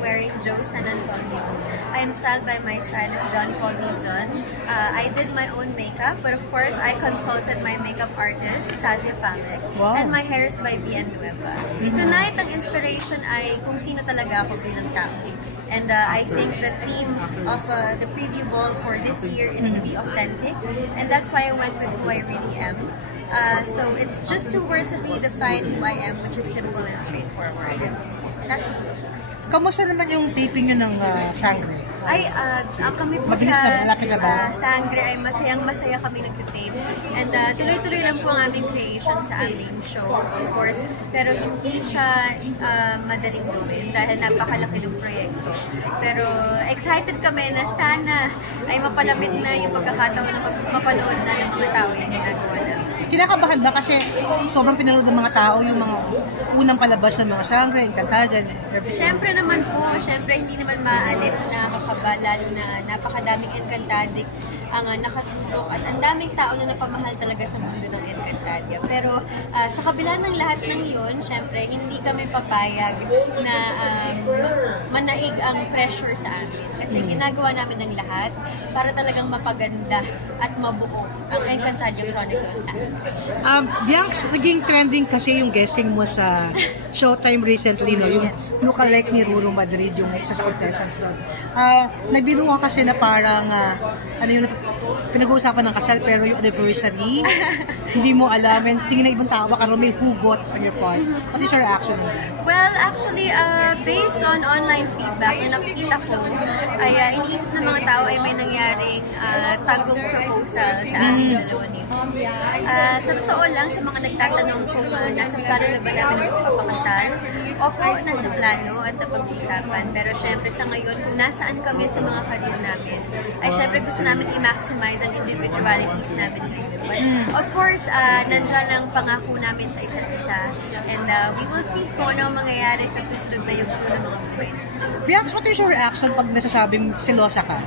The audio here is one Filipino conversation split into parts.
Wearing Joe San Antonio. I am styled by my stylist John Paul Dizon. I did my own makeup, but of course I consulted my makeup artist, Tazia Famek. Wow. And my hair is by Villanueva. Tonight, ang inspiration ay kung sino talaga ako bilang tao. And I think the theme of the preview ball for this year is to be authentic. And that's why I went with who I really am. So it's just two words that really define who I am, which is simple and straightforward. And that's the look. Kamusta naman yung taping nyo ng Sangre? Ay, kami po Mabilis sa na, na ba? Sangre ay masayang-masaya kami nagtitape. And tuloy-tuloy lang po ang aming creation sa aming show, of course. Pero hindi siya madaling gawin dahil napakalaki ng proyekto. Pero excited kami na sana ay mapalamit na yung pagkakataon na mapanood na ng mga tao yung ginagawa namin. Kinakabahan ba kasi sobrang pinanood ng mga tao yung mga unang palabas ng mga Sangre, Encantada, everything? Siyempre naman po, hindi naman maalis na nakakaba, lalo na napakadaming Encantadics ang nakatutok at ang daming tao na napamahal talaga sa mundo ng Encantadia. Pero sa kabila ng lahat ng yun, siyempre hindi kami papayag na manaig ang pressure sa amin. Kasi ginagawa namin ng lahat para talagang mapaganda at mabuo ang Encantadia Chronicles sa amin. Bianx, naging trending kasi yung guesting mo sa Showtime recently, no? Yung lookalike ni Ruru Madrid, yung isa sa contestants doon. Nagbiro ka kasi na parang, pinag-uusapan ng kasal, pero yung anniversary, hindi mo alam, and tingin na ibang tao, baka may hugot on your part. What is your reaction on that? Well, actually, based on online feedback na nakikita ko, ay iniisip ng mga tao ay may nangyaring tagong proposal sa aming dalawa ni sa totoo lang, sa mga nagtatanong kung nasa plano na ba namin magpapakasal, opo, nasa plano at napag-uusapan. Pero syempre sa ngayon, kung nasaan kami sa mga career namin, ay syempre gusto namin i-maximize ang individualities namin ngayon. But of course, nandyan ang pangako namin sa isa't isa. And we will see kung ano ang mangyayari sa susunod na yugto ng mga buhay. Bianx, what is your reaction pag nasasabing selosa ka?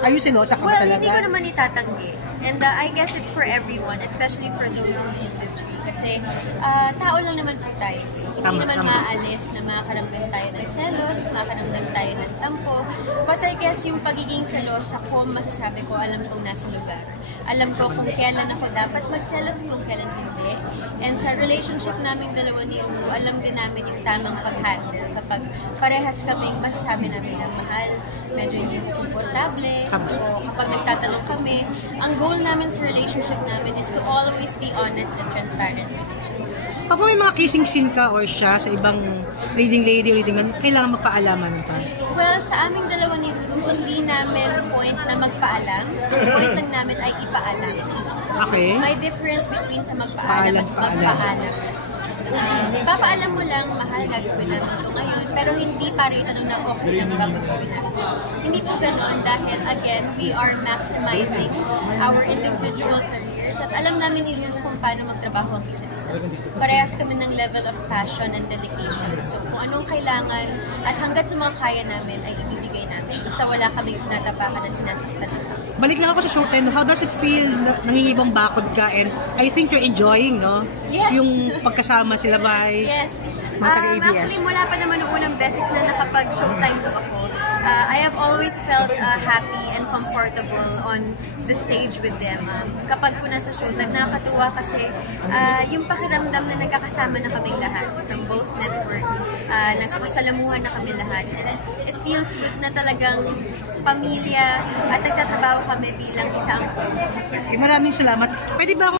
Are you selosa ka ba talaga? Well, hindi ko naman itatanggi. And I guess it's for everyone, especially for those in the industry. Kasi tao lang naman po tayo. Hindi naman maalis na makakaramdam tayo ng selos, makakaramdam tayo ng tampo. But I guess yung pagiging selos ako, masasabi ko, alam kong nasa lugar. Alam ko kung kailan ako dapat magselos at kung kailan hindi. And sa relationship naming dalawa ni Ruru, alam din namin yung tamang pag-handle. Kapag parehas kaming masasabi namin na mahal, medyo hindi komportable, o kapag nagtatanong kami, ang goal namin sa relationship namin is to always be honest and transparent with each other. Pag may mga kissing scene ka or siya sa ibang leading lady or leading man, kailangan magpaalaman ka? Well, sa aming dalawa ni Ruru, hindi namin point na magpaalam. Ang point lang namin ay ipaalam. Okay. May difference between sa magpaalam at magpaalam. Papaalam mo lang, mahal, gagawin namin ito ngayon, pero hindi para itanong na okay lang ba gagawin namin. Hindi po ganoon dahil, again, we are maximizing our individual careers at alam namin kung paano magtrabaho ang isa't isa. Parehas kami ng level of passion and dedication. So kung anong kailangan at hanggat sa mga kaya namin ay ibibigay natin. Basta wala kaming sinatapakan at sinasaktan. Balik lang ako sa Showtime, how does it feel nangingibang bakod ka, and I think you're enjoying, no? Yes. Yung pagkasama sila Vice. Yes. Mga taga-ABS. Actually, mula pa naman noong unang beses na nakapag-Showtime po ako, I have always felt happy and comfortable on the stage with them. Kapag po nasa Showtime, nakakatuwa kasi yung pakiramdam na nagkakasama na kami lahat from both networks, nagkakasalamuhan na kami lahat. And it feels good na talagang pamilya at nagtatrabaho kami bilang isang puso. Maraming salamat. Pwede ba ako